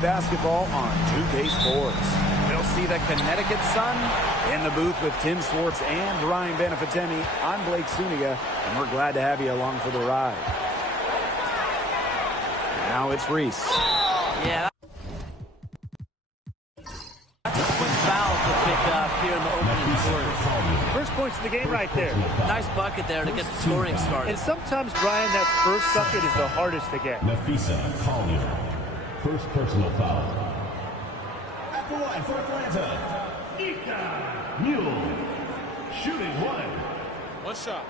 Basketball on 2K Sports. We'll see the Connecticut Sun in the booth with Tim Swartz and Ryan Benefitemi. I'm Blake Suniga, and we're glad to have you along for the ride. Now it's Reese. Yeah. That's a quick foul to pick up here in the opening quarter. First points of the game right there. Nice bucket there to get the scoring started. And sometimes, Brian, that first bucket is the hardest to get. Nafisa Collier, first personal foul. At the line for Atlanta, Ika Mule, shooting one. One shot.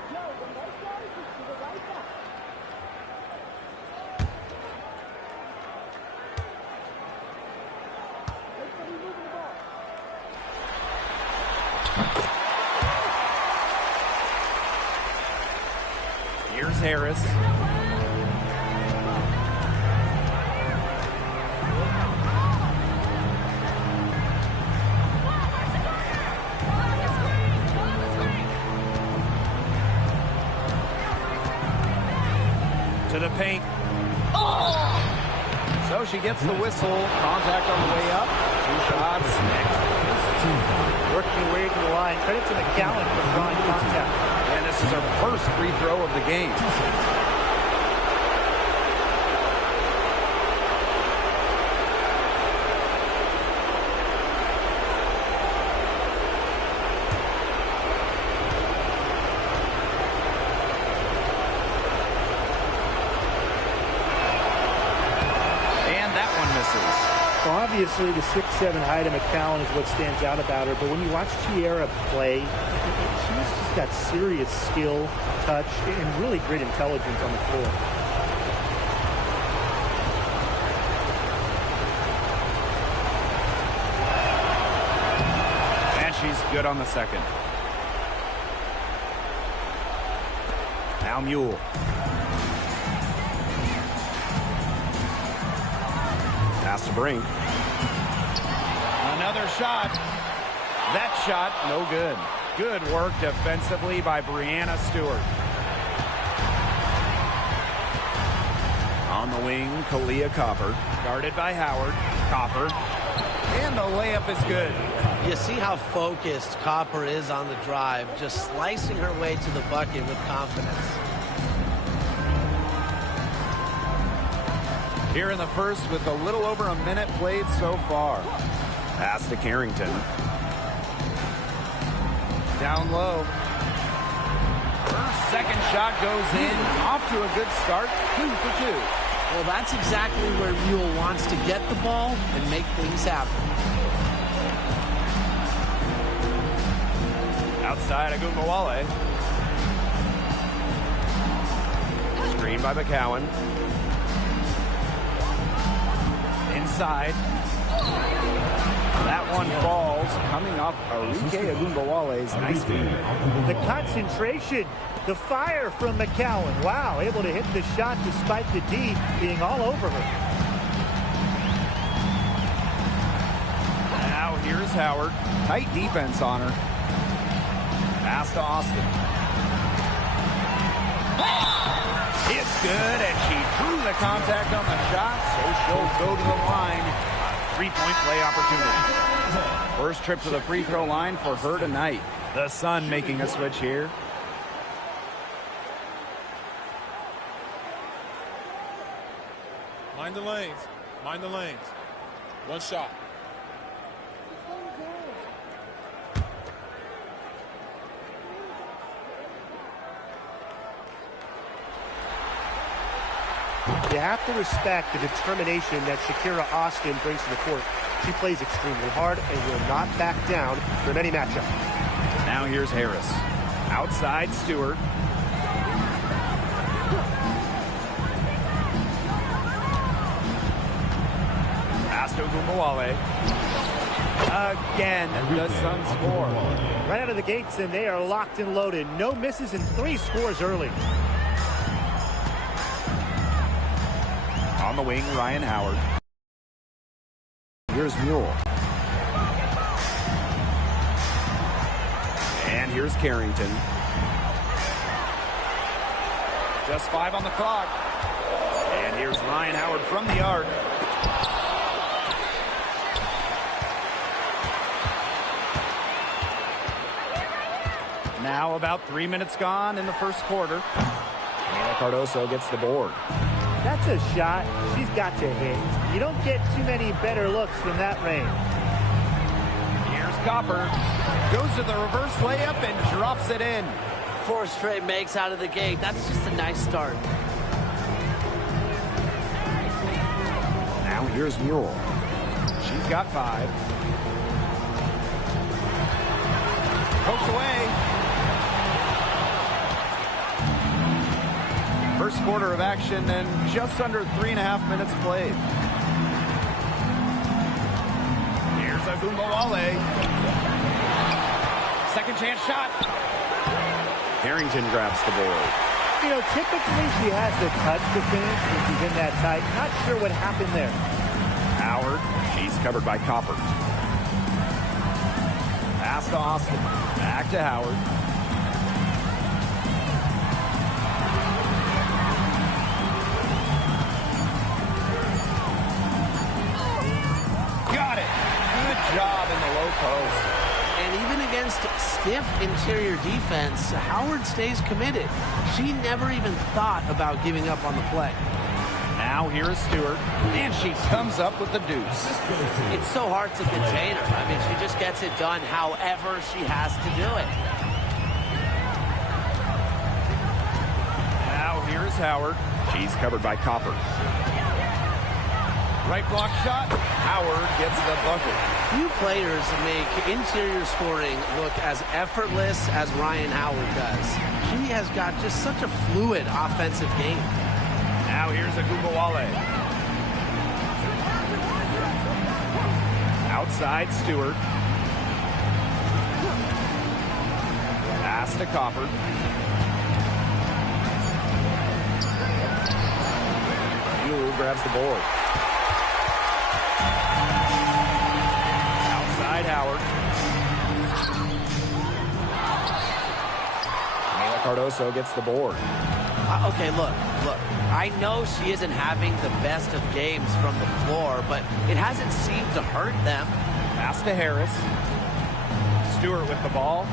Here's Harris. To the paint. So she gets the whistle. Contact on the way up. 2 shots. Working your way to the line. Credit to McCowan for drawing contact. And this is her first free throw of the game. Well, obviously, the 6'7" height of McCowan is what stands out about her. But when you watch Chiara play, she's just got serious skill, touch, and really great intelligence on the floor. And she's good on the second. Now Mule. Pass to Brink. Another shot. That shot, no good. Good work defensively by Brianna Stewart. On the wing, Kalia Copper. Guarded by Howard. Copper. And the layup is good. You see how focused Copper is on the drive, just slicing her way to the bucket with confidence. Here in the first with a little over a minute played so far. Pass to Carrington. Down low. Her second shot goes in. Off to a good start. 2 for 2. Well, that's exactly where Mule wants to get the ball and make things happen. Outside Agumbawale. Screen by McCowan. Inside. That one falls, coming off Arike Agumbawale's nice feed. The concentration, the fire from McCowan. Wow, able to hit the shot despite the D being all over her. Now here's Howard. Tight defense on her. Pass to Austin. It's good, and she drew the contact on the shot, so she'll go to the line. 3-point play opportunity. First trip to the free throw line for her tonight. The Sun making a switch here. Mind the lanes. Mind the lanes. One shot. You have to respect the determination that Shakira Austin brings to the court. She plays extremely hard and will not back down from any matchup. Now here's Harris. Outside Stewart. Pass to Agumbawale. Again, the Suns score. Right out of the gates, and they are locked and loaded. No misses and 3 scores early. On the wing, Ryan Howard. Here's Mule. And here's Carrington. Just 5 on the clock. And here's Ryan Howard from the arc. Now about 3 minutes gone in the first quarter. Camila Cardoso gets the board. That's a shot she's got to hit. You don't get too many better looks from that range. Here's Copper. Goes to the reverse layup and drops it in. 4 straight makes out of the gate. That's just a nice start. Now here's Mule. She's got 5. Poked away. First quarter of action and just under 3.5 minutes played. Here's Agumbawale. Second chance shot. Harrington grabs the board. You know, typically she has the touch to finish when she's in that tight. Not sure what happened there. Howard. She's covered by Copper. Pass to Austin. Back to Howard. Got it. Good job in the low post. And even against stiff interior defense, Howard stays committed. She never even thought about giving up on the play. Now here is Stewart, and she comes up with the deuce. It's so hard to contain her. I mean, she just gets it done however she has to do it. Now here is Howard. She's covered by Copper. Right block shot. Howard gets the bucket. Few players make interior scoring look as effortless as Ryan Howard does. She has got just such a fluid offensive game. Now here's Agumbawale. Outside Stewart. Pass to Copper. Mule grabs the board. Outside Howard. Camila Cardoso gets the board. Okay, look. I know she isn't having the best of games from the floor, but it hasn't seemed to hurt them. Pass to Harris. Stewart with the ball.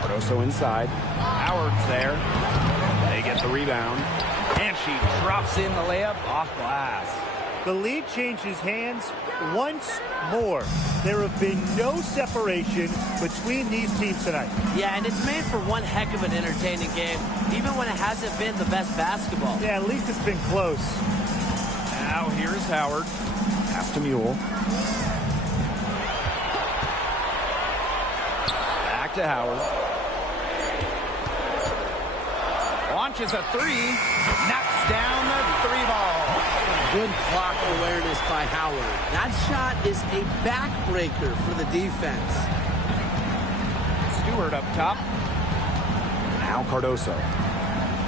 Cardoso inside. Howard's there. They get the rebound. And she drops in the layup off glass. The lead changes hands once more. There have been no separation between these teams tonight. Yeah, and it's made for one heck of an entertaining game, even when it hasn't been the best basketball. Yeah, at least it's been close. Now here's Howard. Pass to Mule. Back to Howard. Launches a 3. Knocks down the 3 ball. Good clock awareness by Howard. That shot is a backbreaker for the defense. Stewart up top. Now Cardoso.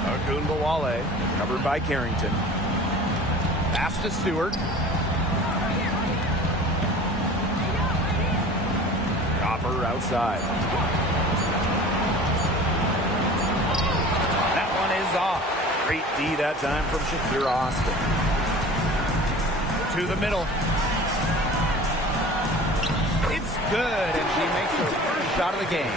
Agumbawale covered by Carrington. Pass to Stewart. Copper outside. That one is off. Great D that time from Shakira Austin. To the middle. It's good, and she makes her first shot of the game.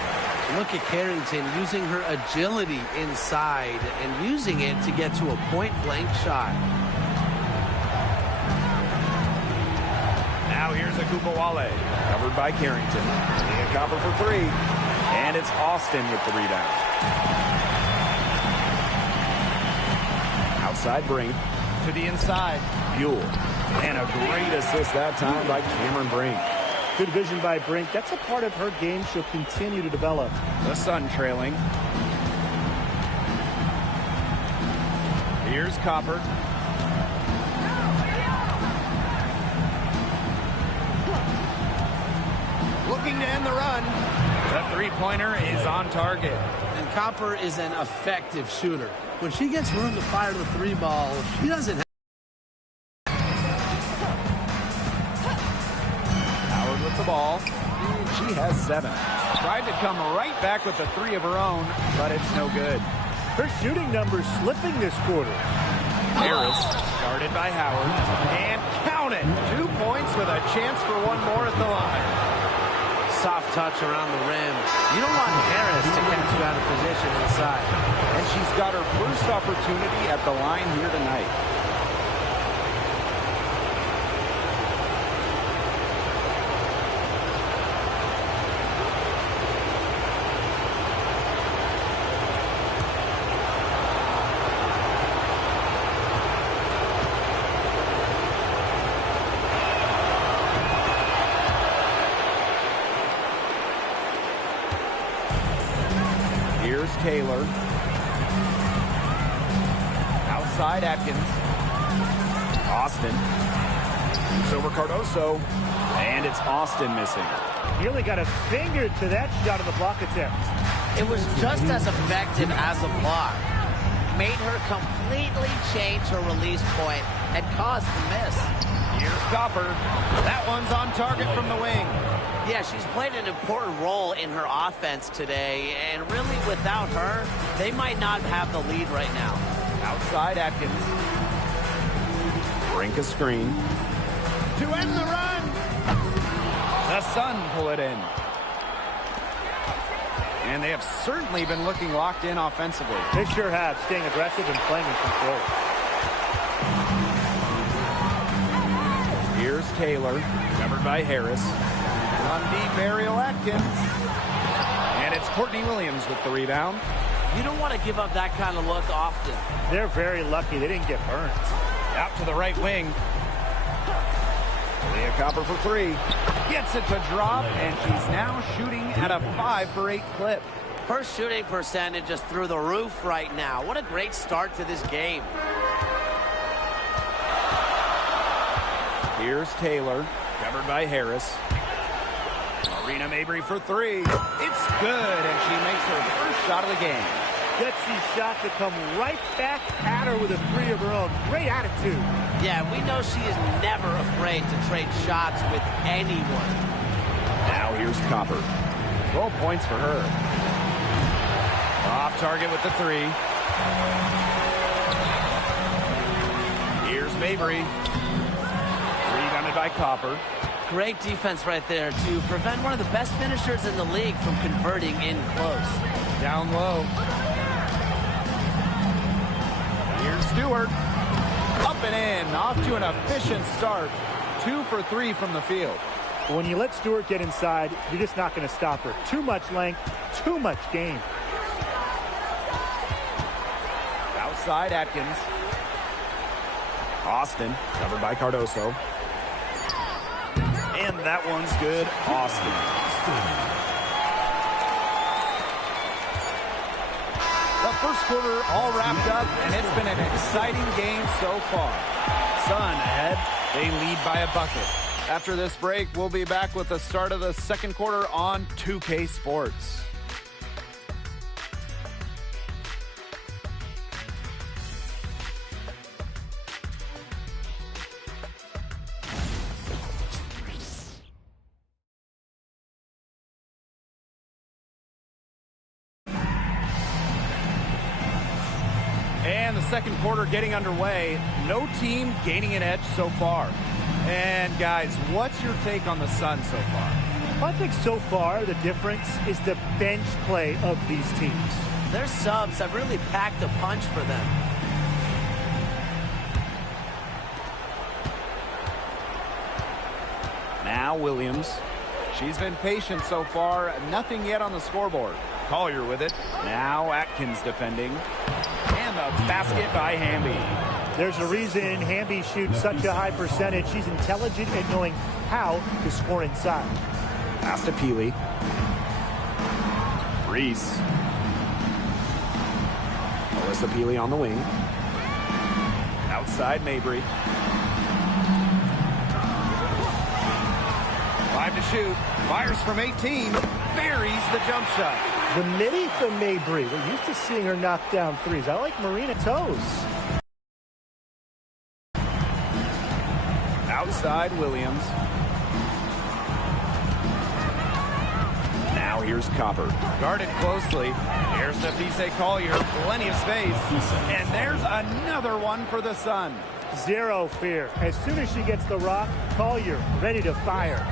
Look at Carrington using her agility inside and using it to get to a point-blank shot. Now here's Agumbawale, covered by Carrington. And Copper for 3. And it's Austin with the rebound. Outside Brink. To the inside. Buell. And a great assist that time by Cameron Brink. Good vision by Brink. That's a part of her game she'll continue to develop. The Sun trailing. Here's Copper. Looking to end the run. The three-pointer is on target. And Copper is an effective shooter. When she gets room to fire the 3 ball, she doesn't have the ball. She has 7. Tried to come right back with the 3 of her own, but it's no good. Her shooting numbers slipping this quarter. Harris guarded by Howard, and count it. 2 points with a chance for one more at the line. soft touch around the rim. You don't want Harris to catch you out of position inside. And she's got her first opportunity at the line here tonight. Here's Taylor. Outside Atkins. Austin. Moves over Cardoso. And it's Austin missing. He only got a finger to that shot on the block attempt. It was just as effective as a block. Made her completely change her release point and caused the miss. Here's Copper. That one's on target from the wing. Yeah, she's played an important role in her offense today, and really without her, they might not have the lead right now. Outside Atkins. Brink a screen. To end the run. The Sun pull it in. And they have certainly been looking locked in offensively. They sure have, staying aggressive and playing in control. Here's Taylor, covered by Harris. On deep, Ariel Atkins. And it's Courtney Williams with the rebound. You don't want to give up that kind of look often. They're very lucky they didn't get burned. Out to the right wing. Leah Copper for three. Gets it to drop, and she's now shooting at a 5 for 8 clip. Her shooting percentage is through the roof right now. What a great start to this game. Here's Taylor, covered by Harris. Marina Mabry for three. It's good, and she makes her first shot of the game. Gutsy shot to come right back at her with a three of her own. Great attitude. Yeah, we know she is never afraid to trade shots with anyone. Now here's Copper. 12 points for her. Off target with the three. Here's Mabry. Rebounded by Copper. Great defense right there to prevent one of the best finishers in the league from converting in close. Down low. Here's Stewart. Up and in. Off to an efficient start. 2 for 3 from the field. When you let Stewart get inside, you're just not going to stop her. Too much length, too much game. Outside Atkins. Austin, covered by Cardoso. And that one's good. Austin. The first quarter all wrapped up, and it's been an exciting game so far. Sun ahead. They lead by a bucket. After this break, we'll be back with the start of the second quarter on 2K Sports. And the second quarter getting underway. No team gaining an edge so far. And guys, what's your take on the Sun so far? I think so far the difference is the bench play of these teams. Their subs have really packed a punch for them. Now Williams. She's been patient so far. Nothing yet on the scoreboard. Collier with it. Now Atkins defending. And the basket by Hamby. There's a reason Hamby shoots such a high percentage. She's intelligent at knowing how to score inside. Pass to Peely. Reese. Alyssa Peely on the wing. Outside Mabry. 5 to shoot. Fires from 18. Buries the jump shot. The midi from Mabry. We're used to seeing her knock down threes. I like Marina toes. Outside Williams. Now here's Copper. Guarded closely. Here's Nafise Collier. Plenty of space. And there's another one for the Sun. Zero fear. As soon as she gets the rock, Collier ready to fire.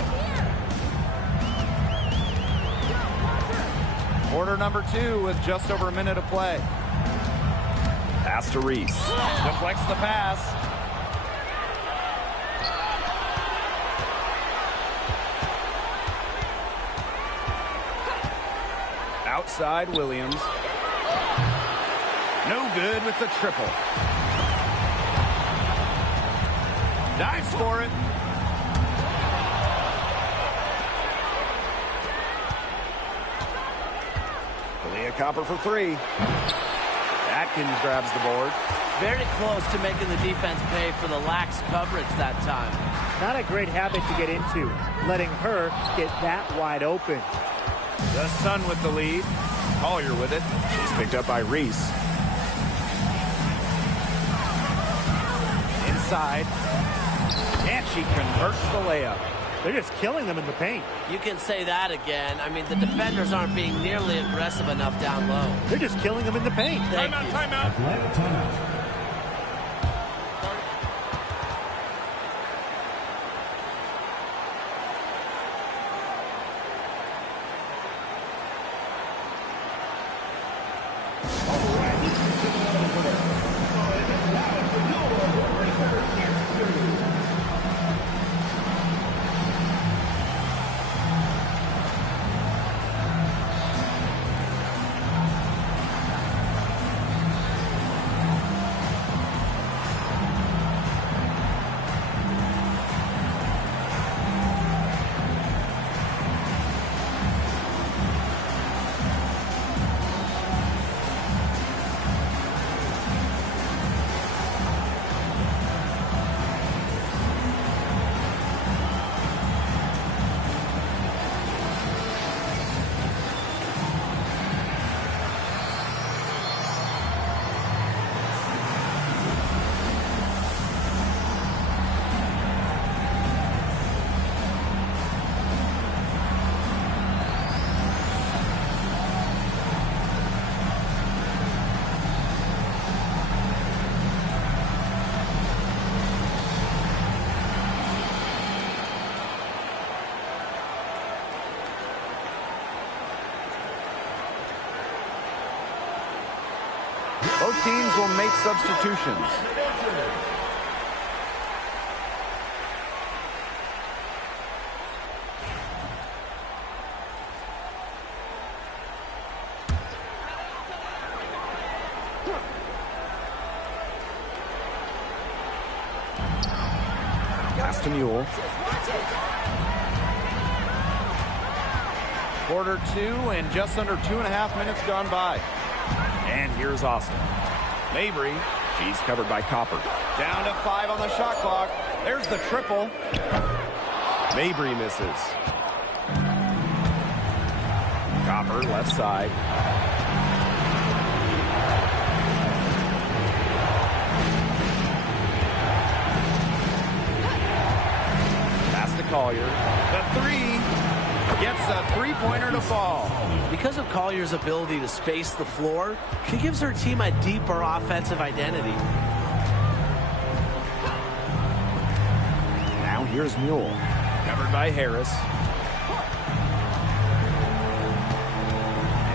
Quarter number 2 with just over a minute of play. Pass to Reese. Deflects the pass. Outside Williams. No good with the triple. Dives for it. Copper for 3. Atkins grabs the board. Very close to making the defense pay for the lax coverage that time. Not a great habit to get into, letting her get that wide open. The Sun with the lead. Collier with it. She's picked up by Reese. Inside. And she converts the layup. They're just killing them in the paint. You can say that again. I mean, the defenders aren't being nearly aggressive enough down low. They're just killing them in the paint. Timeout. Atlanta timeout. Both teams will make substitutions. Pass to Mule. Quarter 2 and just under 2.5 minutes gone by. And here's Austin. Mabry, she's covered by Copper. Down to 5 on the shot clock. There's the triple. Mabry misses. Copper, left side. Pass to Collier. The 3 gets a 3-pointer to fall. Because of Collier's ability to space the floor, she gives her team a deeper offensive identity. Now here's Mule. Covered by Harris.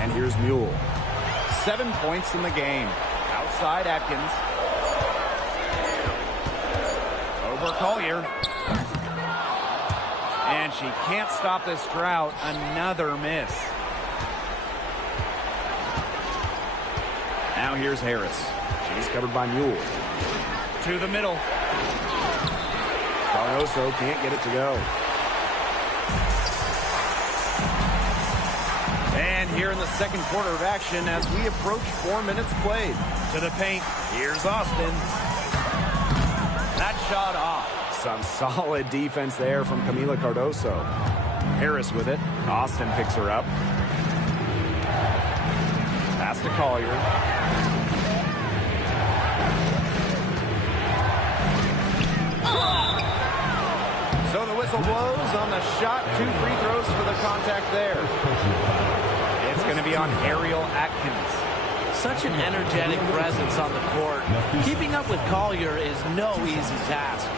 And here's Mule. 7 points in the game. Outside Atkins. Over Collier. And she can't stop this drought. Another miss. Now here's Harris. She's covered by Mule. To the middle. Cardoso can't get it to go. And here in the second quarter of action as we approach 4 minutes played. To the paint. Here's Austin. That shot off. Some solid defense there from Camila Cardoso. Harris with it. Austin picks her up. Pass to Collier. So the whistle blows on the shot. 2 free throws for the contact there. It's going to be on Ariel Atkins. Such an energetic presence on the court. Keeping up with Collier is no easy task.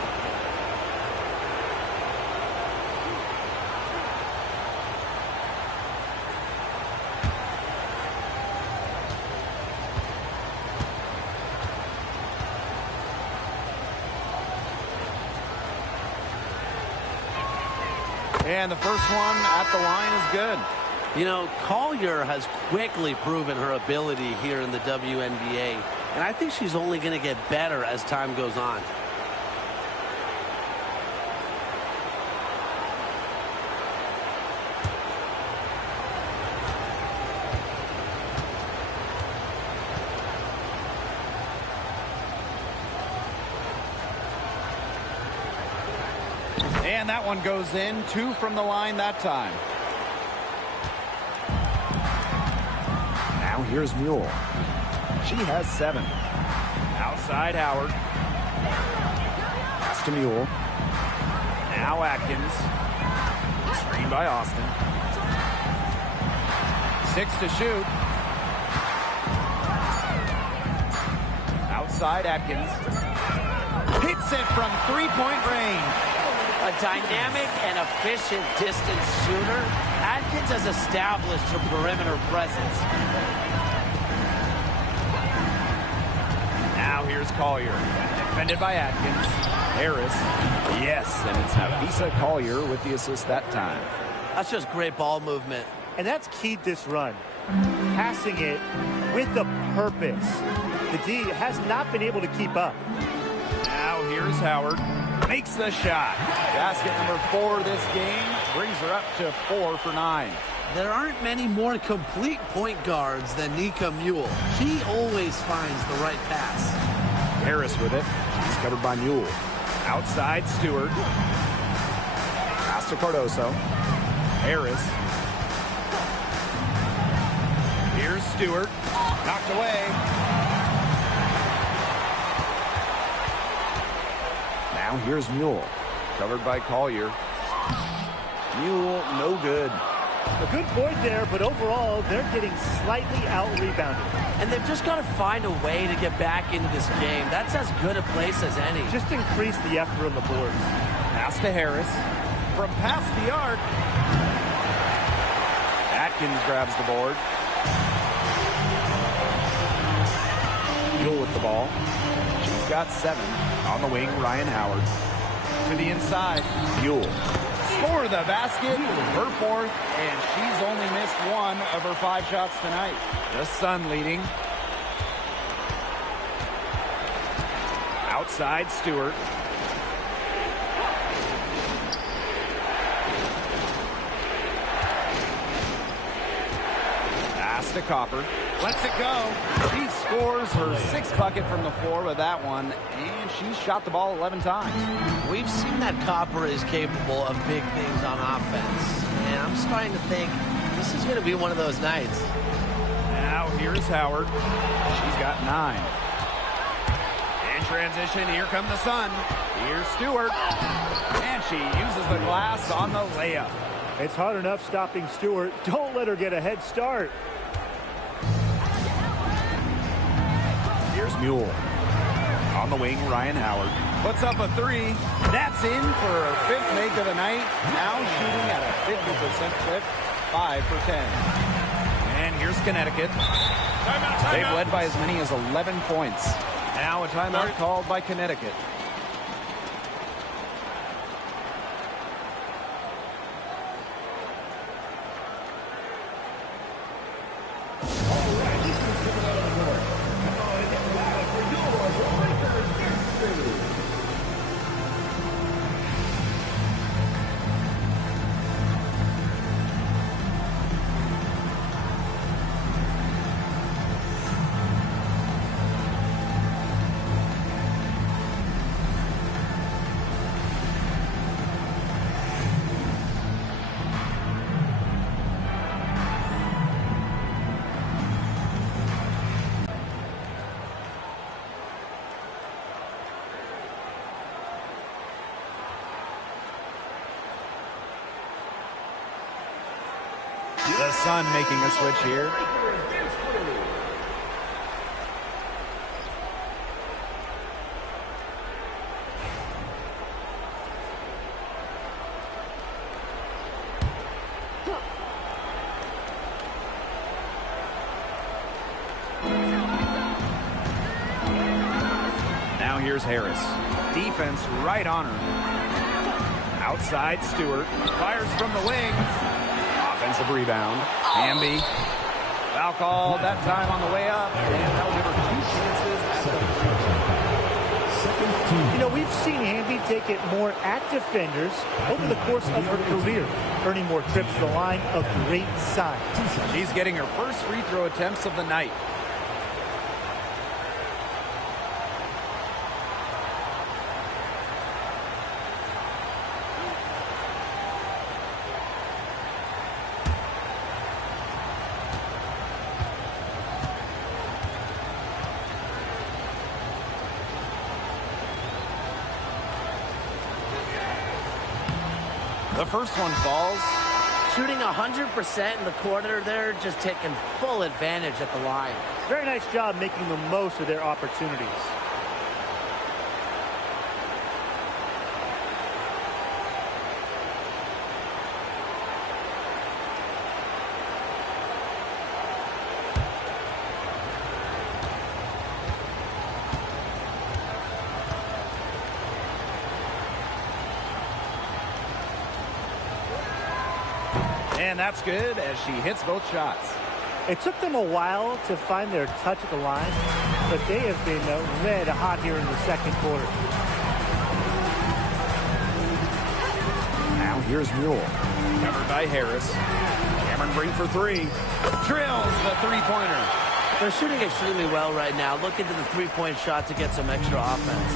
And the first one at the line is good. You know, Collier has quickly proven her ability here in the WNBA, and I think she's only going to get better as time goes on. And that one goes in. 2 from the line that time. Now here's Mule. She has 7. Outside Howard. Pass to Mule. Now Atkins. Screen by Austin. 6 to shoot. Outside Atkins. Hits it from 3-point range. A dynamic and efficient distance shooter, Atkins has established her perimeter presence. Now here's Collier. Defended by Atkins. Harris. Yes, and it's Nafisa Collier with the assist that time. That's just great ball movement. And that's keyed this run. Passing it with a purpose. The D has not been able to keep up. Now here's Howard. Makes the shot. Basket number 4 this game brings her up to 4 for 9. There aren't many more complete point guards than Nika Mule. She always finds the right pass. Harris with it. He's covered by Mule. Outside Stewart. Pass to Cardoso. Harris. Here's Stewart. Knocked away. Now here's Mule. Covered by Collier. Mule, no good. A good point there, but overall, they're getting slightly out-rebounded. And they've just got to find a way to get back into this game. That's as good a place as any. Just increase the effort on the boards. Pass to Harris. From past the arc. Atkins grabs the board. Mule with the ball. She's got 7. On the wing, Ryan Howard. To the inside. Mule. Score the basket. Her 4th, and she's only missed 1 of her 5 shots tonight. The Sun leading. Outside Stewart. Pass to Copper. Lets it go. She scores her 6th bucket from the floor with that one, and she's shot the ball 11 times. We've seen that Copper is capable of big things on offense, and I'm starting to think this is going to be one of those nights. Now here's Howard. She's got 9. In transition, here come the Sun. Here's Stewart, and she uses the glass on the layup. It's hard enough stopping Stewart. Don't let her get a head start. Here's Mule. On the wing, Ryan Howard. Puts up a 3. That's in for her 5th make of the night. Now shooting at a 50% clip. 5 for 10. And here's Connecticut. Timeout. They've led by as many as 11 points. Now a timeout called by Connecticut. The Sun making a switch here. Now here's Harris. Defense right on her. Outside Stewart. Fires from the wing. Offensive rebound. Hamby. Foul called that time on the way up. And that'll give her 2 chances at You know, we've seen Hamby take it more at defenders over the course of her career, earning more trips to the line, a great sign. She's getting her first free throw attempts of the night. The first one falls. Shooting 100% in the quarter there, just taking full advantage at the line. Very nice job making the most of their opportunities. And that's good as she hits both shots. It took them a while to find their touch at the line, but they have been red hot here in the second quarter. Now here's Mule. Covered by Harris. Cameron Brink for 3. Drills the three-pointer. They're shooting extremely well right now. Looking to the three-point shot to get some extra offense.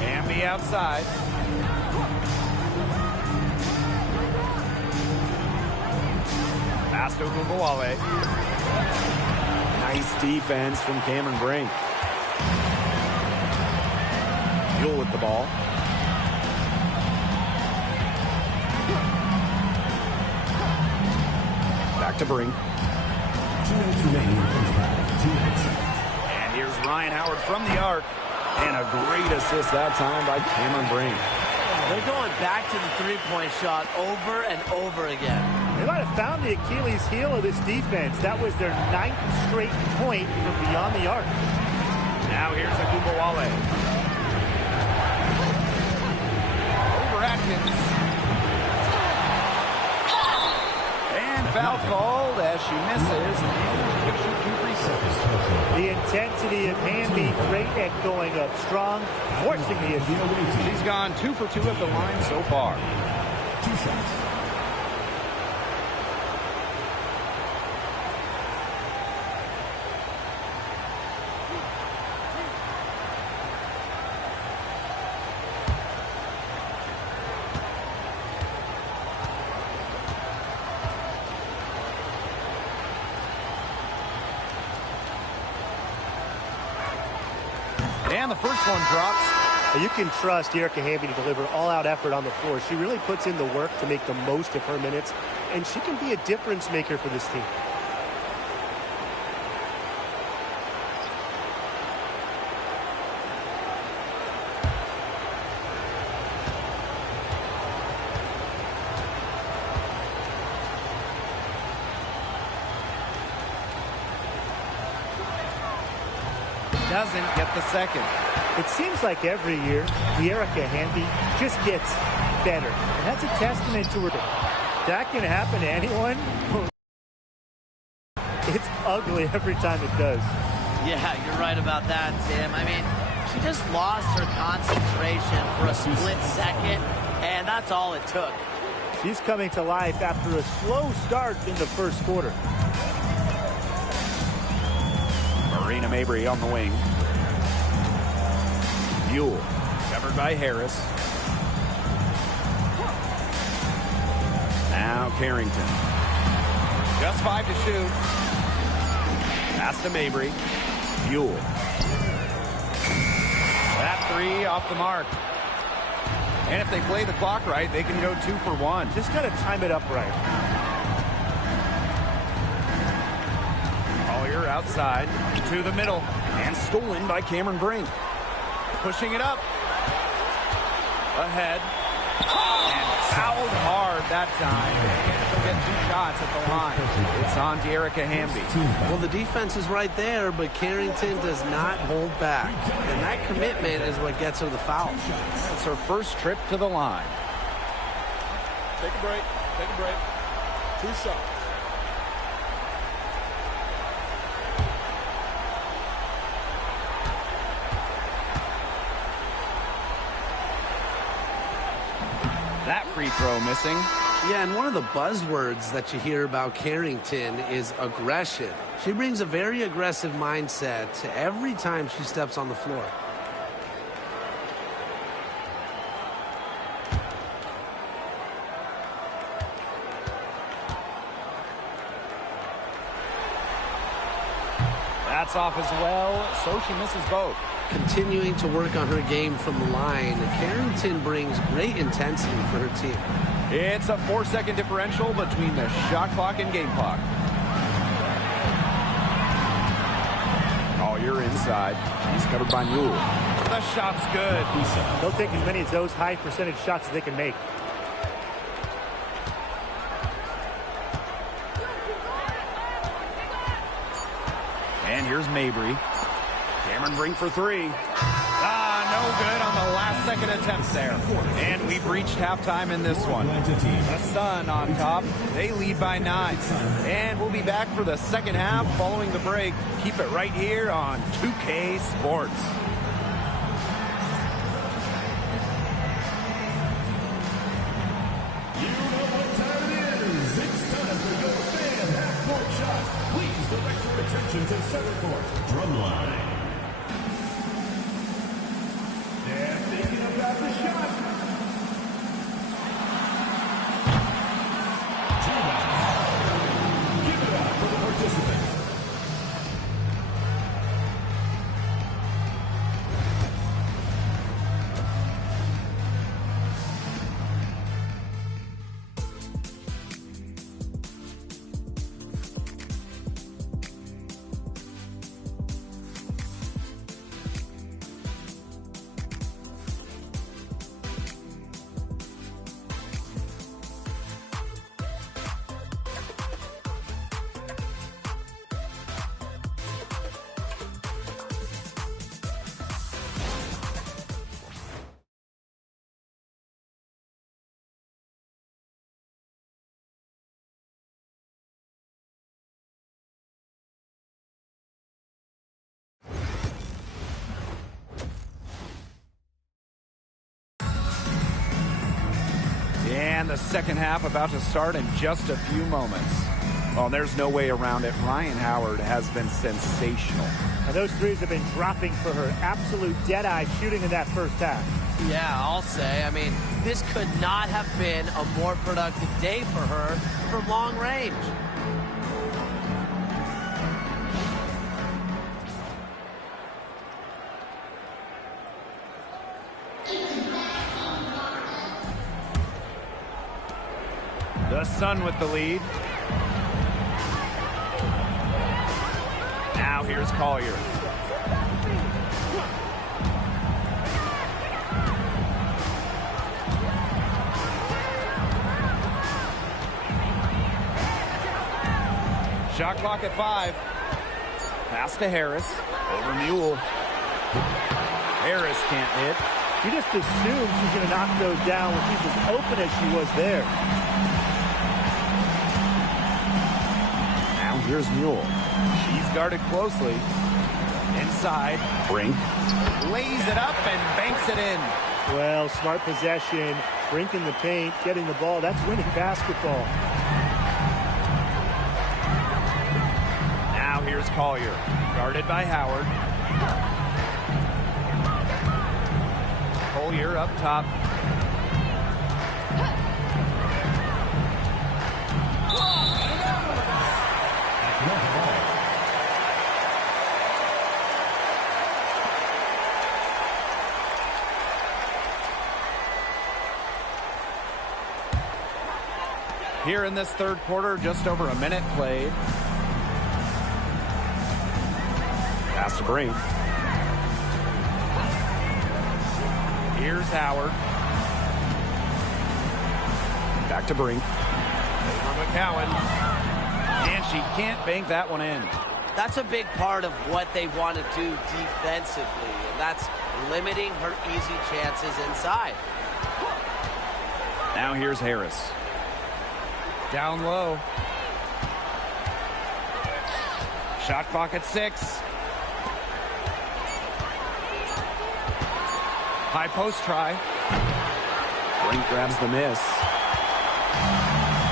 Hamby outside. Pass to Gugawale. Nice defense from Cameron Brink. Mule with the ball. Back to Brink. 2 minutes remaining in the first half. 2 minutes. And here's Ryan Howard from the arc. And a great assist that time by Cameron Brink. They're going back to the three-point shot over and over again. They might have found the Achilles heel of this defense. That was their 9th straight point from beyond the arc. Now here's Agubawale. Over Atkins. And foul called as she misses. And she shoot 2 free throws. The intensity of Hamby, great at going up strong, forcing the issue. She's gone 2 for 2 at the line so far. 2 shots. And the first one drops. You can trust Erica Hamby to deliver all-out effort on the floor. She really puts in the work to make the most of her minutes, and she can be a difference maker for this team. Doesn't get the second. It seems like every year, the Erica Hamby just gets better. And that's a testament to her. That can happen to anyone. It's ugly every time it does. Yeah, you're right about that, Tim. I mean, she just lost her concentration for a split second, and that's all it took. She's coming to life after a slow start in the first quarter. Marina Mabry on the wing. Mule, covered by Harris. Now Carrington. Just 5 to shoot. Pass to Mabry. Mule. That 3 off the mark. And if they play the clock right, they can go 2 for 1. Just got to time it up right. Collier outside to the middle and stolen by Cameron Brink. Pushing it up. Ahead. And Fouled hard that time. And he'll get 2 shots at the line. It's on De'Erica Hamby. Well, the defense is right there, but Carrington does not hold back. And that commitment is what gets her the foul. It's her first trip to the line. Take a break. Take a break. 2 shots. That free throw missing. Yeah, and one of the buzzwords that you hear about Carrington is aggression. She brings a very aggressive mindset to every time she steps on the floor. That's off as well, so she misses both. Continuing to work on her game from the line, Carrington brings great intensity for her team. It's a 4-second differential between the shot clock and game clock. Collier inside. He's covered by Newell. The shot's good. They'll take as many of those high percentage shots as they can make. And here's Mabry. Cameron Brink for 3. No good on the last second attempt there. And we've reached halftime in this one. The Sun on top. They lead by 9. And we'll be back for the second half following the break. Keep it right here on 2K Sports. You know what time it is. It's time for your fan half-court shot. Please direct your attention to center court. Drumline. They're thinking about the shot. Give it up for the participants. And the second half about to start in just a few moments. Well, there's no way around it. Ryan Howard has been sensational. And those threes have been dropping for her. Absolute dead-eye shooting in that first half. Yeah, I'll say. I mean, this could not have been a more productive day for her from long range. The Sun with the lead. Now here's Collier. Shot clock at 5. Pass to Harris. Over Newell. Harris can't hit. You just assume she's going to knock those down when she's as open as she was there. Now here's Newell. She's guarded closely. Inside. Brink. Lays it up and banks it in. Well, smart possession. Brink in the paint, getting the ball. That's winning basketball. Now here's Collier. Guarded by Howard. Collier up top. Here in this third quarter, just over a minute played. Pass to Brink. Here's Howard. Back to Brink. Over McCowan. And she can't bank that one in. That's a big part of what they want to do defensively, and that's limiting her easy chances inside. Now here's Harris. Down low. Shot clock at 6. High post try. Brink grabs the miss.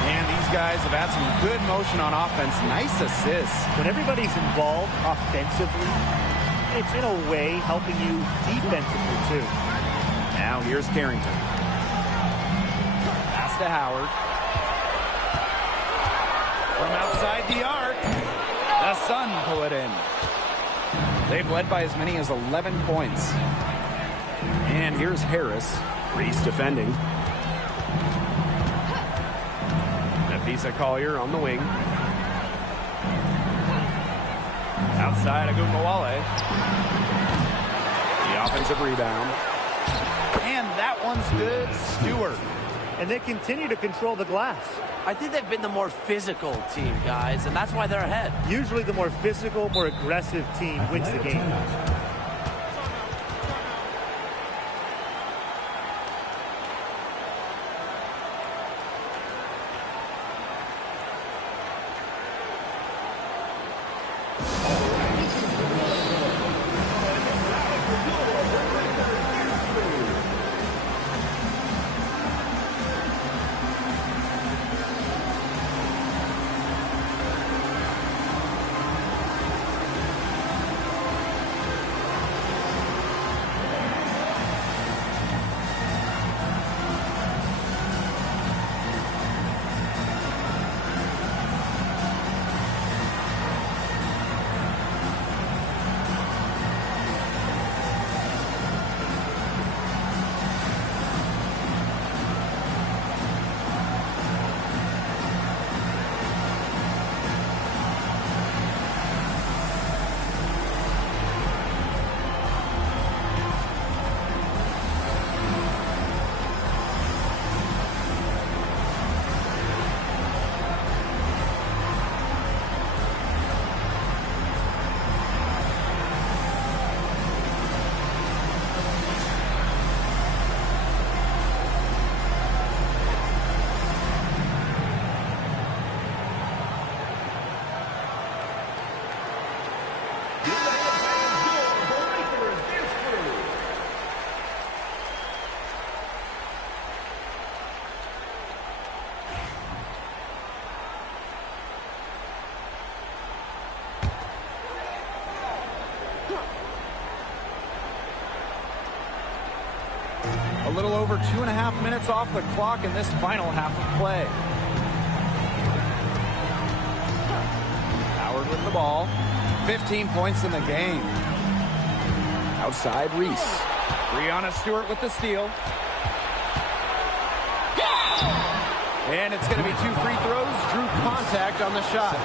And these guys have had some good motion on offense. Nice assists. When everybody's involved offensively, it's in a way helping you defensively too. Now here's Carrington. Pass to Howard. From outside the arc, the Sun pull it in. They've led by as many as 11 points. And here's Harris. Reese defending. Nafisa Collier on the wing. Outside Agumawale. The offensive rebound. And that one's good. Stewart. And they continue to control the glass. I think they've been the more physical team, guys, and that's why they're ahead. Usually the more physical, more aggressive team wins the game. A little over 2.5 minutes off the clock in this final half of play. Howard with the ball. 15 points in the game. Outside Reese. Brianna Stewart with the steal. And it's going to be 2 free throws. Drew contact on the shot.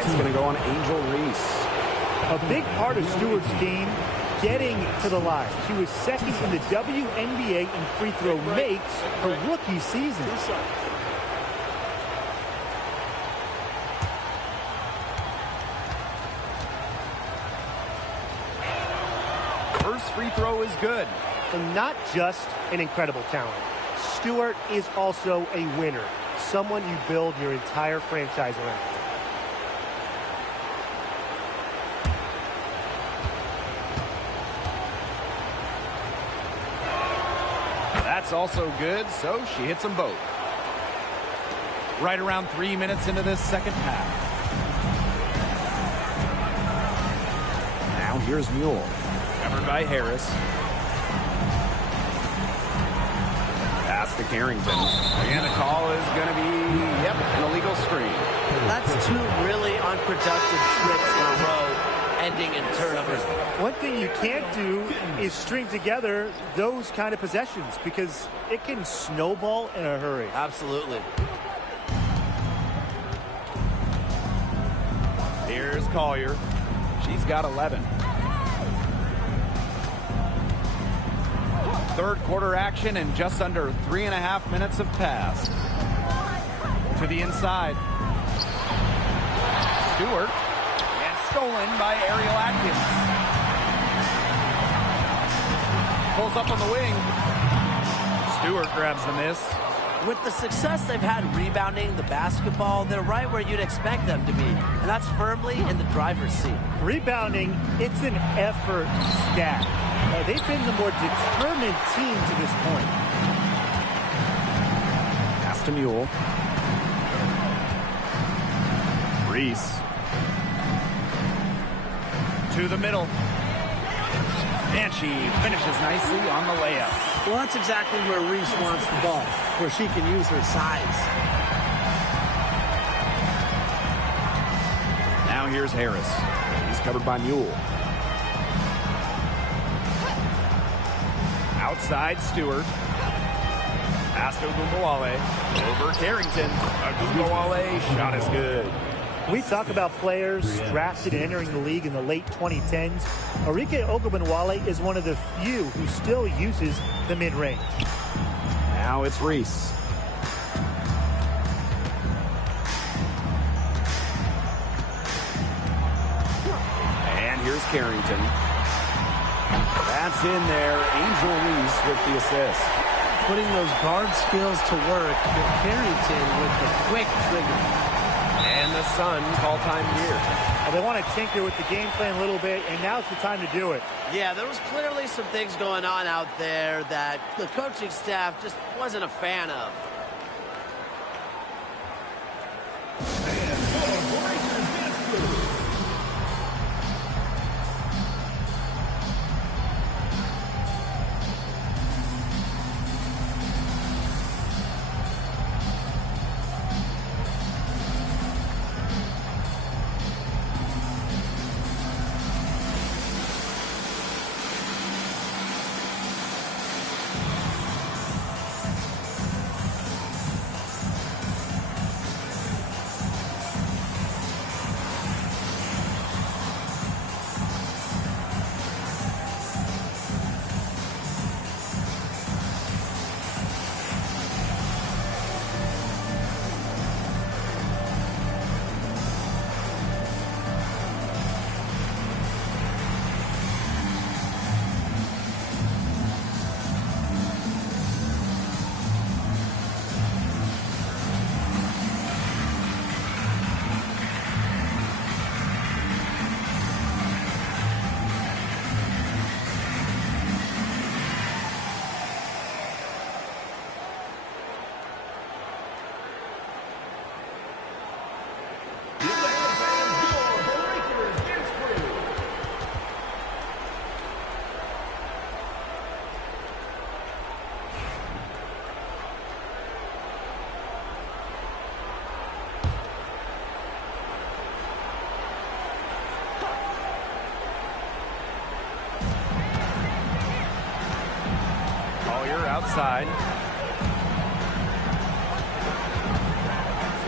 It's going to go on Angel Reese. A big part of Stewart's game, getting to the line. She was second in the WNBA in free throw makes her rookie season. First free throw is good. And not just an incredible talent. Stewart is also a winner. Someone you build your entire franchise around. That's also good, so she hits them both. Right around 3 minutes into this second half. Now here's Mule. Covered by Harris. Pass to Carrington. And the call is going to be, an illegal screen. That's 2 really unproductive trips in a row, ending in turnovers. One thing you can't do is string together those kind of possessions because it can snowball in a hurry. Absolutely. Here's Collier. She's got 11. Third quarter action and just under 3.5 minutes have passed. To the inside. Stewart. And stolen by Ariel Atkins. Pulls up on the wing. Stewart grabs the miss. With the success they've had rebounding the basketball, they're right where you'd expect them to be, and that's firmly in the driver's seat. Rebounding, it's an effort stat. They've been the more determined team to this point. Pass to Mule. Reese. To the middle. And she finishes nicely on the layup. Well, that's exactly where Reese wants the ball, where she can use her size. Now here's Harris. He's covered by Mule. Outside Stewart. Pass to Ogunbowale. Over Carrington. Ogunbowale. Shot is good. We talk about players drafted and entering the league in the late 2010s. Arike Ogunbowale is one of the few who still uses the mid-range. Now it's Reese. And here's Carrington. That's in there. Angel Reese with the assist. Putting those guard skills to work, but Carrington with the quick trigger. And the Sun call time here. Well, they want to tinker with the game plan a little bit, and now's the time to do it. Yeah, there was clearly some things going on out there that the coaching staff just wasn't a fan of. Outside.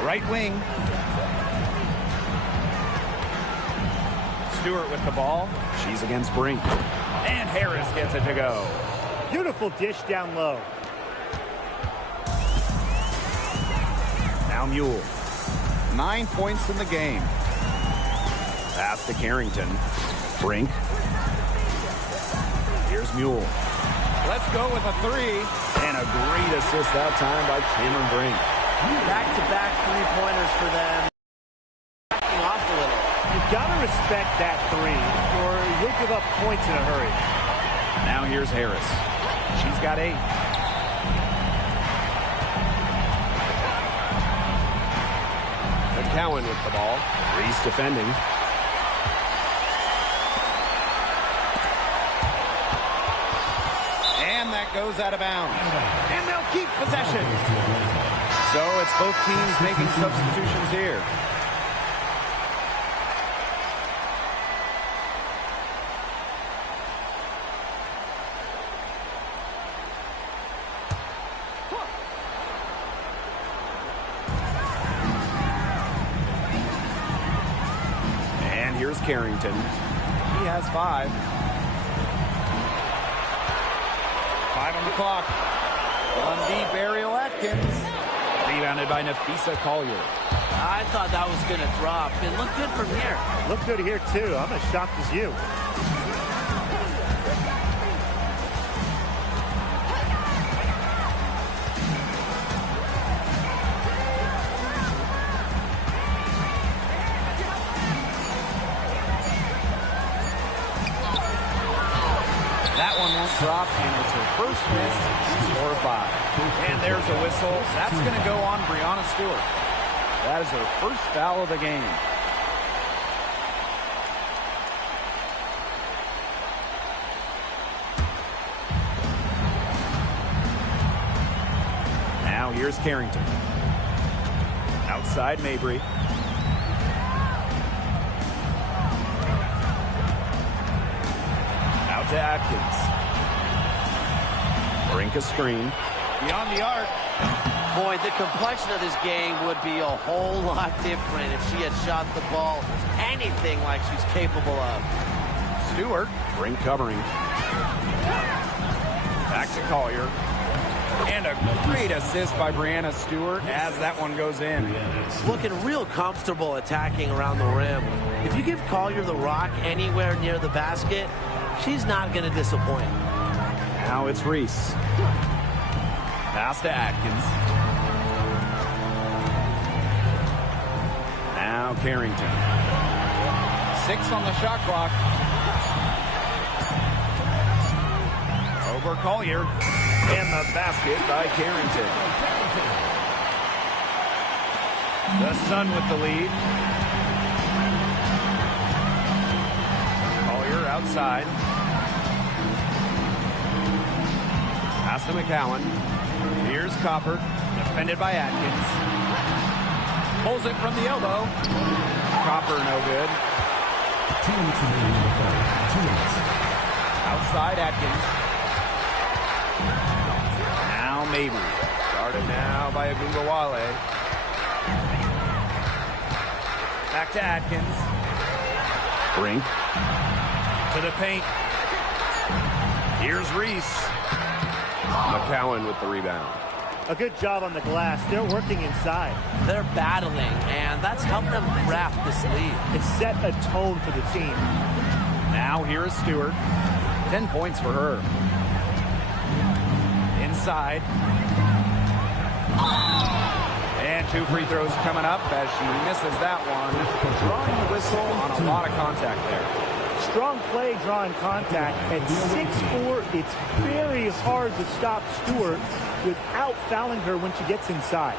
Right wing. Stewart with the ball. She's against Brink. And Harris gets it to go. Beautiful dish down low. Now Mule. 9 points in the game. Pass to Carrington. Brink. Here's Mule. Let's go with a three. And a great assist that time by Cameron Brink. Back-to-back three-pointers for them. Backing off a little. You've got to respect that three, or you'll give up points in a hurry. Now here's Harris. She's got 8. McCowan with the ball. Reese defending. And that goes out of bounds. And they'll keep possession. So it's both teams making substitutions here. And here's Carrington. He has 5. 5 on the the clock. On deep, Ariel Atkins. Rebounded by Nafisa Collier. I thought that was going to drop. It looked good from here. Looked good here, too. I'm as shocked as you. That one won't drop, and it's her first miss. She's 4 of 5. And there's a whistle. That's going to go on Breanna Stewart. That is her first foul of the game. Now here's Carrington. Outside Mabry. To Atkins. Brink a screen. Beyond the arc. Boy, the complexion of this game would be a whole lot different if she had shot the ball anything like she's capable of. Stewart. Brink covering. Back to Collier. And a great assist by Breanna Stewart as that one goes in. Looking real comfortable attacking around the rim. If you give Collier the rock anywhere near the basket, she's not going to disappoint. Now it's Reese. Pass to Atkins. Now Carrington. 6 on the shot clock. Over Collier. And the basket by Carrington. The Sun with the lead. Collier outside. Pass to McCowan. Here's Copper. Defended by Atkins. Pulls it from the elbow. Copper no good. Outside Atkins. Now Mabry. Guarded now by Agungawale. Back to Atkins. Brink. To the paint. Here's Reese. McCowan with the rebound. A good job on the glass. They're working inside. They're battling, and that's helped them craft this lead. It set a tone for the team. Now here is Stewart. 10 points for her. Inside. And 2 free throws coming up as she misses that one. Drawing the whistle on a lot of contact there. Strong play drawing contact. At 6'4", it's very hard to stop Stewart without fouling her when she gets inside.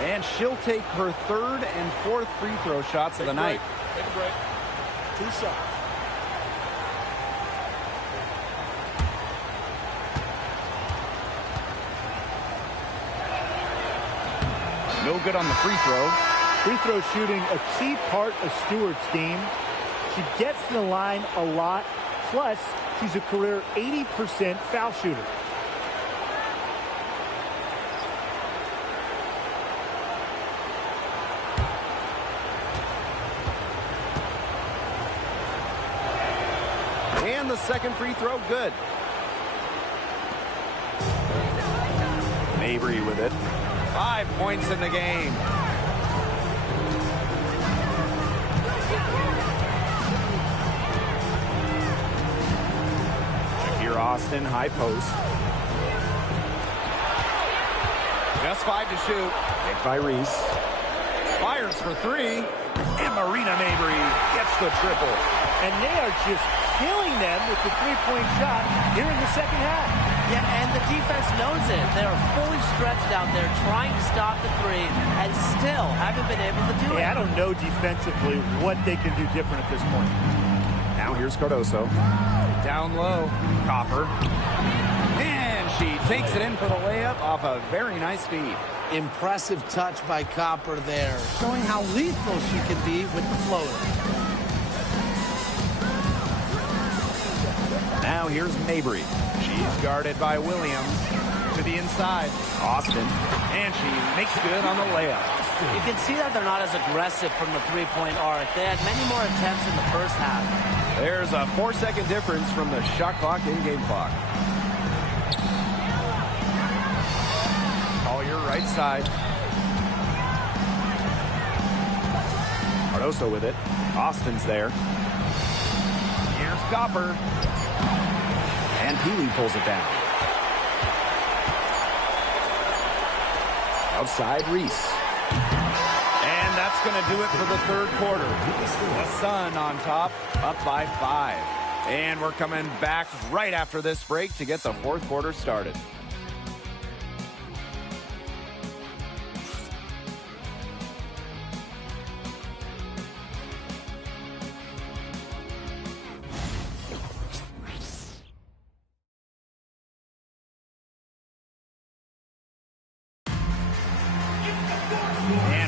And she'll take her 3rd and 4th free throw shots of the night. Take a break. 2 shots. No good on the free throw. Free throw shooting, a key part of Stewart's game. She gets to the line a lot, plus she's a career 80% foul shooter. And the 2nd free throw, good. Mabry with it. 5 points in the game. Shakir Austin, high post. Just 5 to shoot. Picked by Reese. Fires for 3. And Marina Mabry gets the triple. And they are just killing them with the three-point shot here in the second half. Yeah, and the defense knows it. They are fully stretched out there trying to stop the three and still haven't been able to do it. I don't know defensively what they can do different at this point. Now here's Cardoso. Down low. Copper. And she takes it in for the layup off a very nice feed. Impressive touch by Copper there, showing how lethal she can be with the floater. Now here's Mabry. She's guarded by Williams. To the inside. Austin. And she makes good on the layup. You can see that they're not as aggressive from the three-point arc. They had many more attempts in the first half. There's a 4-second difference from the shot clock in game clock. here right side. Cardoso with it. Austin's there. Here's Copper. And Peely pulls it down. Outside Reese. And that's going to do it for the third quarter. The Sun on top, up by 5. And we're coming back right after this break to get the fourth quarter started.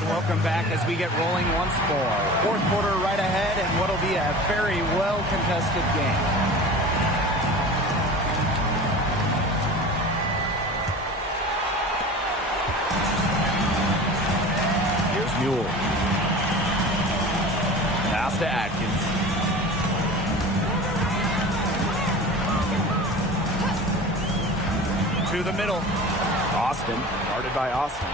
Welcome back as we get rolling once more. Fourth quarter right ahead, and what'll be a very well-contested game. Here's Mule. Pass to Atkins. To the middle. Austin, guarded by Austin.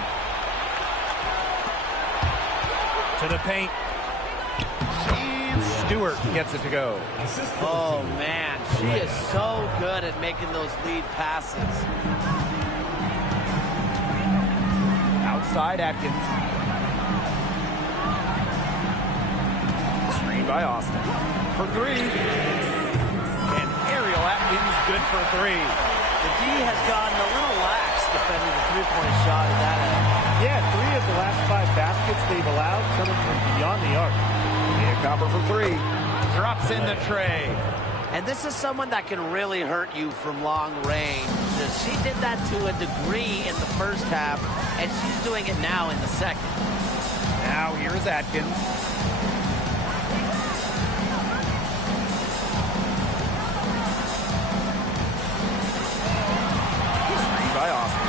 To the paint. And Stewart gets it to go. Oh, man. She is so good at making those lead passes. Outside Atkins. Screen by Austin. For 3. And Ariel Atkins good for 3. The D has gotten a little lax defending the three-point shot at that end. Yeah, 3 of the last 5 baskets they've allowed coming from beyond the arc. Yeah, Copper for 3. Drops in the tray. And this is someone that can really hurt you from long range. She did that to a degree in the first half, and she's doing it now in the second. Now here's Atkins. Screen by Austin.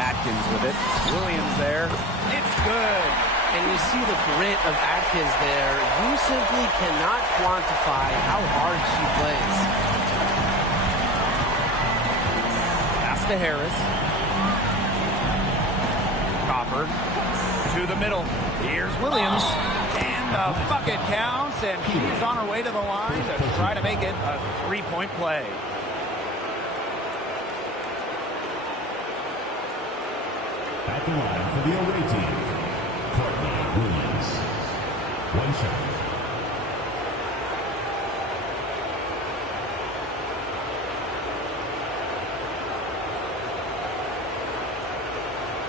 Atkins with it. Williams there. It's good. And you see the grit of Atkins there. You simply cannot quantify how hard she plays. Pass to Harris. Copper to the middle. Here's Williams. And the bucket counts, and she's on her way to the line to try to make it a three-point play. At the line for the away team, Williams. One shot.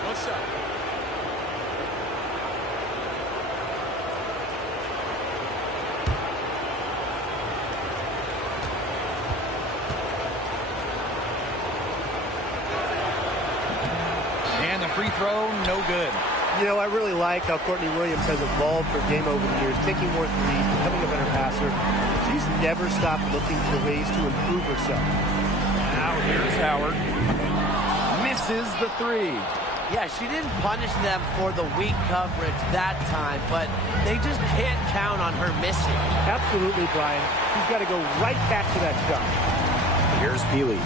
One shot. And the free throw, no good. You know, I really like how Courtney Williams has evolved her game over the years, taking more threes, becoming a better passer. She's never stopped looking for ways to improve herself. Now here's Howard. Misses the 3. Yeah, she didn't punish them for the weak coverage that time, but they just can't count on her missing. Absolutely, Brian. She's got to go right back to that shot. Here's Peely.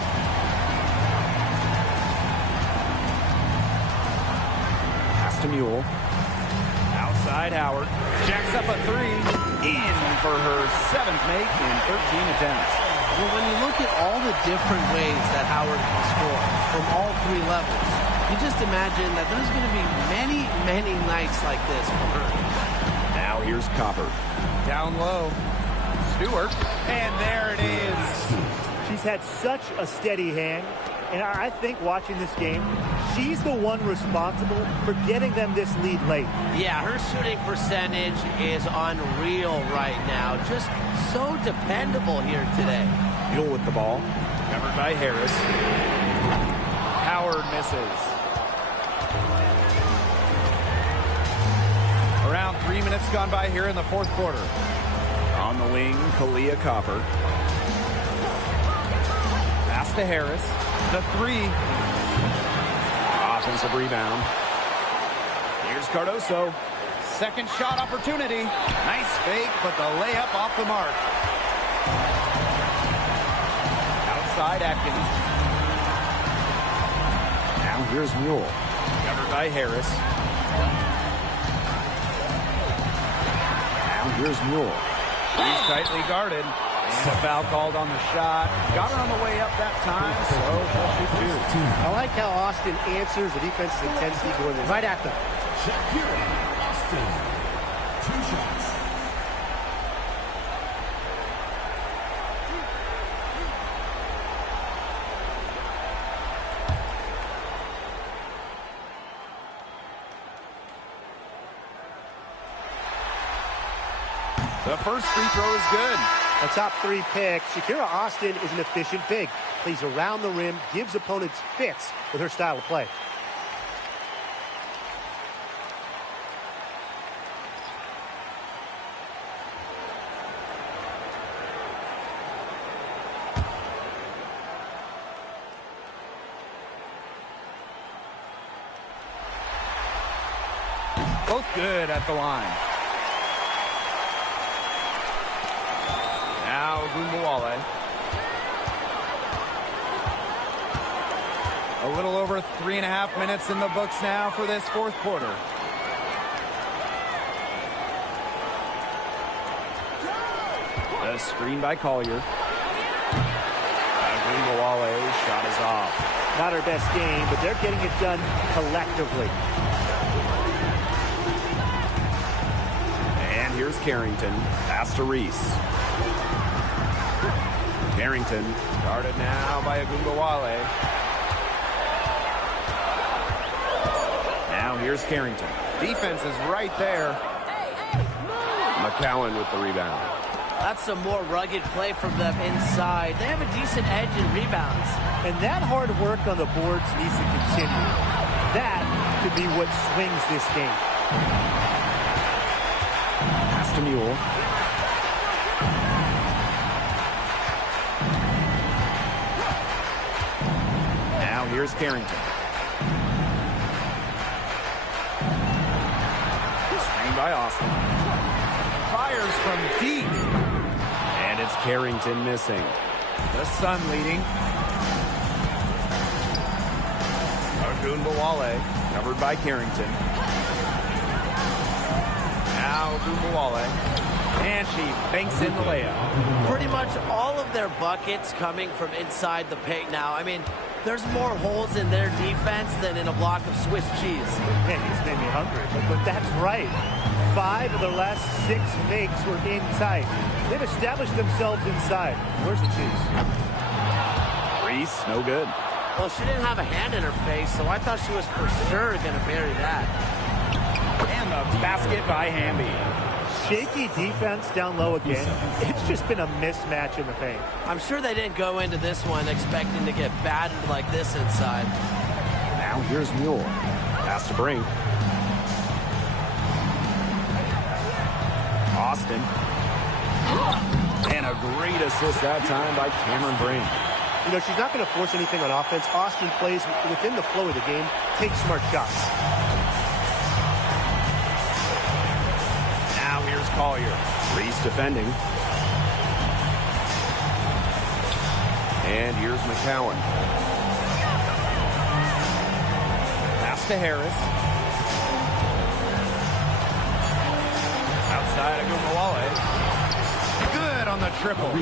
To Mule. Outside Howard. Jacks up a 3. In for her 7th make in 13 attempts. Well, when you look at all the different ways that Howard can score from all 3 levels, you just imagine that there's going to be many, many nights like this for her. Now here's Copper. Down low. Stewart. And there it is. She's had such a steady hand. And I think watching this game, she's the one responsible for getting them this lead late. Yeah, her shooting percentage is unreal right now. Just so dependable here today. Mule with the ball. Covered by Harris. Howard misses. Around 3 minutes gone by here in the fourth quarter. On the wing, Kalia Copper. Pass to Harris. The 3. Offensive rebound. Here's Cardoso. Second shot opportunity. Nice fake, but the layup off the mark. Outside Atkins. Now here's Mule. Covered by Harris. Now here's Mule. He's tightly guarded. And a foul called on the shot. Got her on the way up that time, so she'll shoot two. I like how Austin answers the defense's intensity going right at them. Shakira Austin. 2 shots. The first free throw is good. A top 3 pick. Shakira Austin is an efficient big. Plays around the rim, gives opponents fits with her style of play. Both good at the line. Now Gumbawale. A little over 3.5 minutes in the books now for this fourth quarter. The screen by Collier. Gumbawale shot is off. Not her best game, but they're getting it done collectively. And here's Carrington. Pass to Reese. Carrington guarded now by Agumbawale. Now here's Carrington. Defense is right there. McCowan with the rebound. That's some more rugged play from them inside. They have a decent edge in rebounds. And that hard work on the boards needs to continue. That could be what swings this game. Pass to Mule. Now here's Carrington. Screen by Austin. Fires from deep. And it's Carrington missing. The Sun leading. Agumbawale covered by Carrington. Now Agumbawale. And she banks in the layup. Pretty much all of their buckets coming from inside the paint now. I mean, there's more holes in their defense than in a block of Swiss cheese. Man, you just made me hungry. But that's right. 5 of the last 6 makes were in tight. They've established themselves inside. Where's the cheese? Reese, no good. Well, she didn't have a hand in her face, so I thought she was for sure going to bury that. And the basket by Hamby. Shaky defense down low again. It's just been a mismatch in the paint. I'm sure they didn't go into this one expecting to get battered like this inside. Now here's Mule. Pass to Brink. Austin. And a great assist that time by Cameron Brink. You know, she's not going to force anything on offense. Austin plays within the flow of the game, takes smart shots. Now here's Collier. Reese defending. And here's McCowan. Pass to Harris. Outside of Agumbawale. Good on the triple.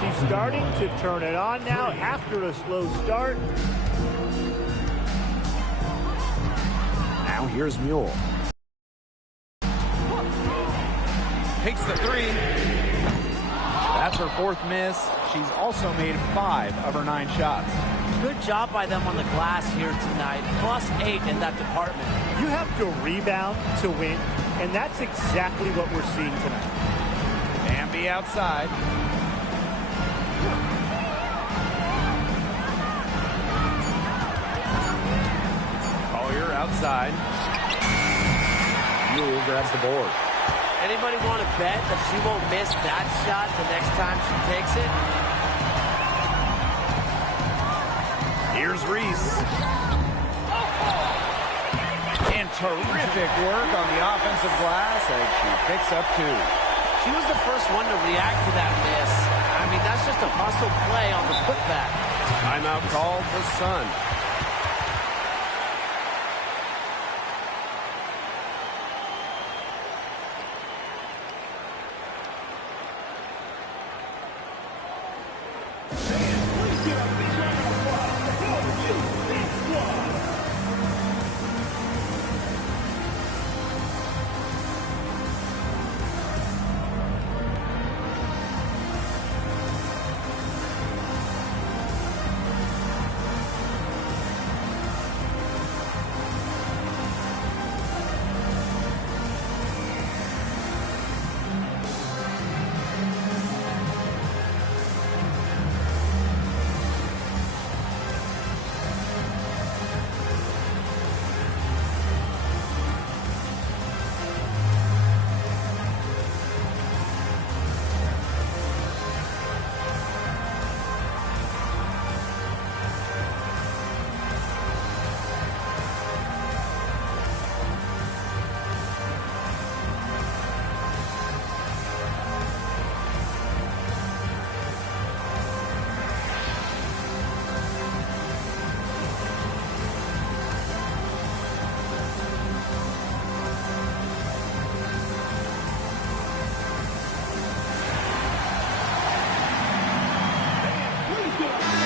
She's starting to turn it on now after a slow start. Now here's Mule. Takes the 3. That's her 4th miss. She's also made 5 of her 9 shots. Good job by them on the glass here tonight. +8 in that department. You have to rebound to win, and that's exactly what we're seeing tonight. Hamby outside. Collier outside. Mule grabs the board. Anybody want to bet that she won't miss that shot the next time she takes it? Here's Reese. And terrific work on the offensive glass as she picks up 2. She was the first one to react to that miss. I mean, that's just a hustle play on the putback. Timeout called the Sun. squad.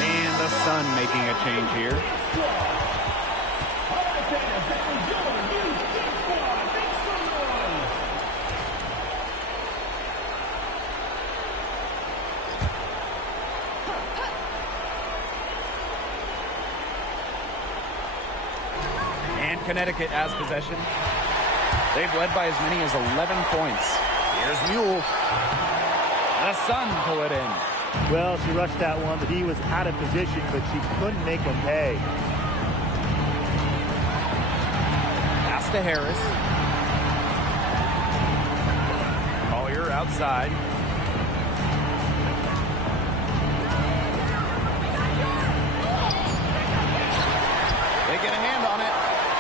And the Sun making a change here. And Connecticut has possession. They've led by as many as 11 points. Here's Mule. The Sun pull it in. Well, she rushed that one. The D was out of position, but she couldn't make them pay. Pass to Harris. Collier outside. They get a hand on it.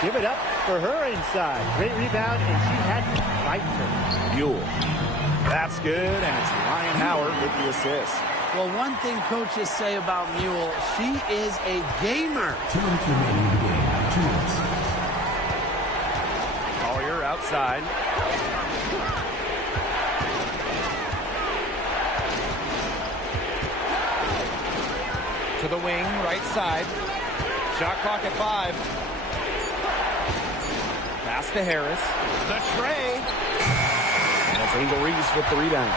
Give it up for her inside. Great rebound, and she had to fight for it. Mule. That's good, and it's Ryan Howard with the assist. Well, one thing coaches say about Mule, she is a gamer. 2 minutes remaining in the game. 2 minutes. Collier outside. To the wing, right side. Shot clock at 5. Pass to Harris. The tray. And it's Angel Reese with the rebound.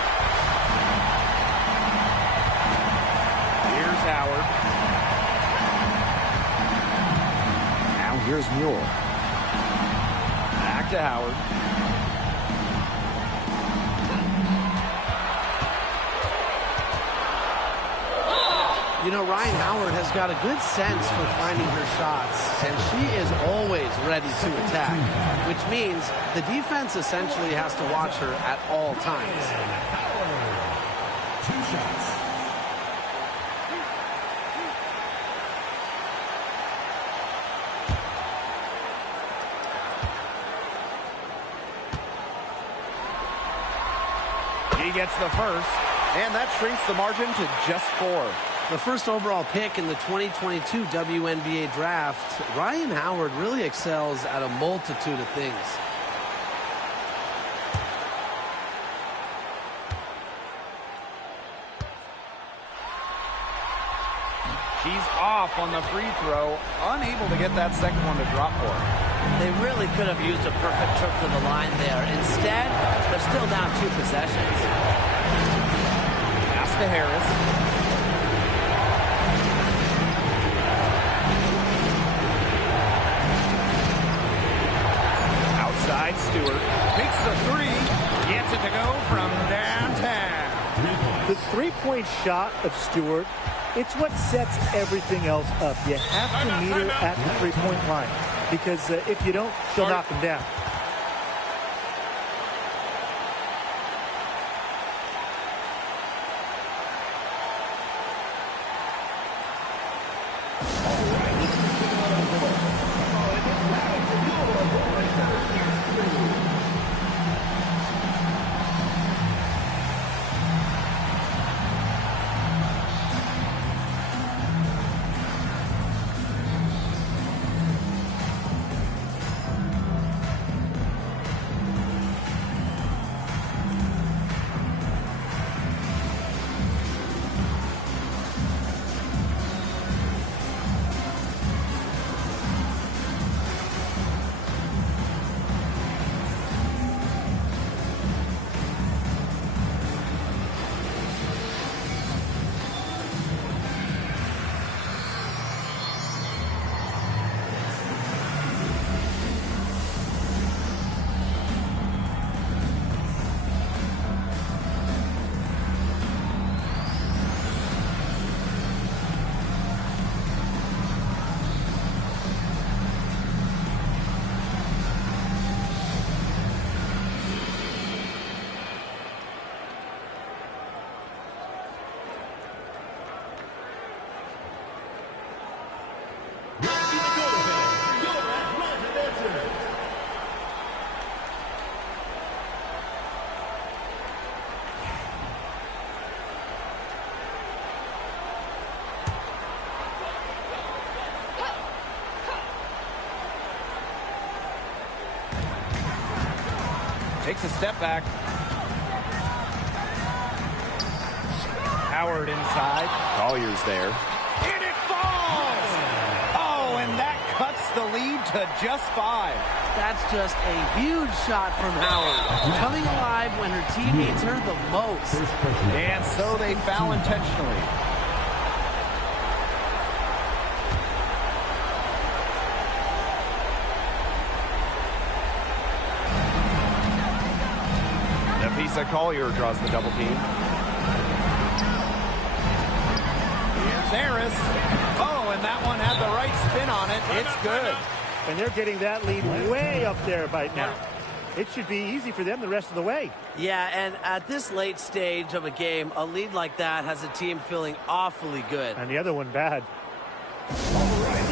Here's Howard. Now here's Mule. Back to Howard. You know, Ryan Howard has got a good sense for finding her shots, and she is always ready to attack, which means the defense essentially has to watch her at all times. 2 shots. He gets the first, and that shrinks the margin to just 4. The first overall pick in the 2022 WNBA draft, Ryan Howard really excels at a multitude of things. She's off on the free throw, unable to get that second one to drop for her. They really could have used a perfect trip to the line there. Instead, they're still down 2 possessions. Pass to Harris. Outside, Stewart makes the 3. Gets it to go from downtown. The three-point shot of Stewart, it's what sets everything else up. You have to meet her at the three-point line, because if you don't, she'll knock them down. Takes a step back. Howard inside. Collier's there. And it falls! Oh, and that cuts the lead to just 5. That's just a huge shot from Howard. Coming alive when her team needs her the most. And so they foul intentionally. Nafisa Collier draws the double team. Here's Harris. Oh, and that one had the right spin on it. It's good. And they're getting that lead way up there right now. It should be easy for them the rest of the way. Yeah, and at this late stage of a game, a lead like that has a team feeling awfully good. And the other one bad.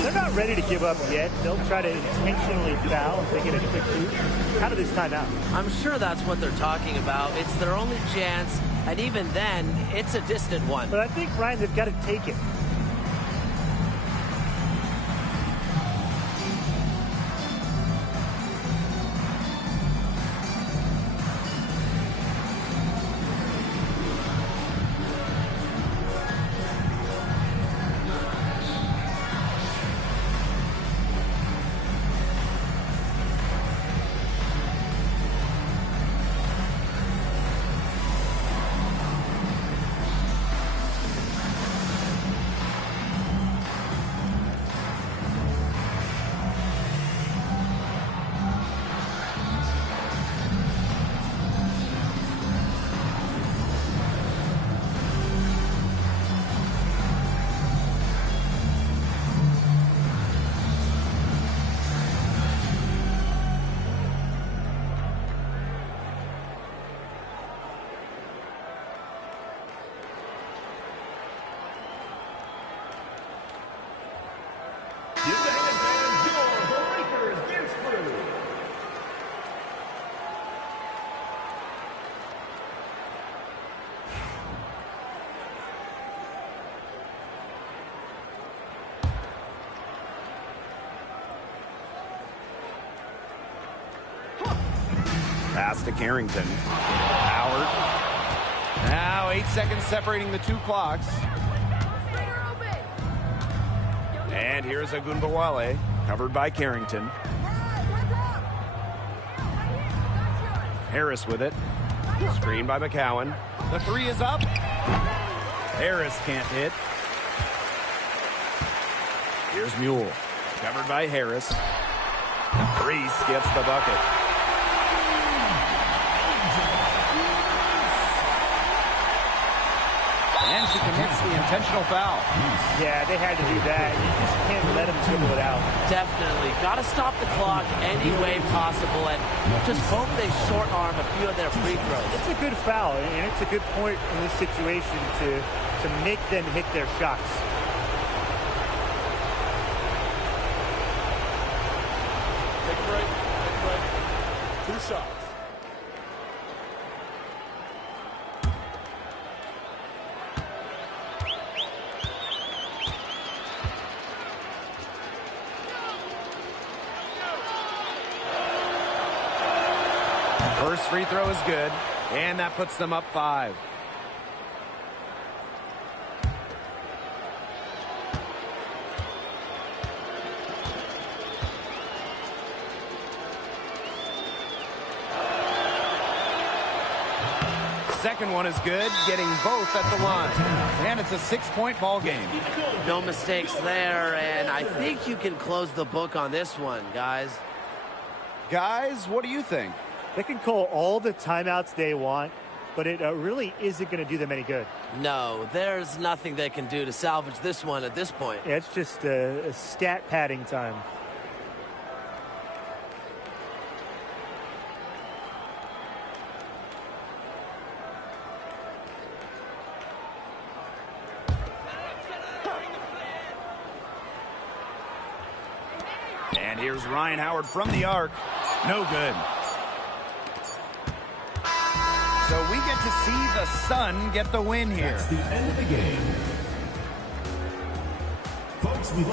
They're not ready to give up yet. They'll try to intentionally foul if they get a quick boot out of this timeout. I'm sure that's what they're talking about. It's their only chance, and even then, it's a distant one. But I think, Ryan, they've got to take it. Pass to Carrington. Howard. Now 8 seconds separating the two clocks. And here's Agunbawale, covered by Carrington. Harris with it. Screen by McCowan. The three is up. Harris can't hit. Here's Mule, covered by Harris. Reese gets the bucket. And she commits the intentional foul. Yeah, they had to do that. You just can't let them dribble it out. Definitely. Got to stop the clock any way possible and just hope they short arm a few of their free throws. It's a good foul, and it's a good point in this situation to make them hit their shots. Take a break. Take a break. 2 shots. First free throw is good, and that puts them up 5. Second one is good, getting both at the line. And it's a 6-point ball game. No mistakes there, and I think you can close the book on this one, guys. Guys, what do you think? They can call all the timeouts they want, but it really isn't going to do them any good. No, there's nothing they can do to salvage this one at this point. Yeah, it's just a stat padding time. And here's Ryan Howard from the arc. No good. So we get to see the Sun get the win here. That's the end of the game. Folks, we've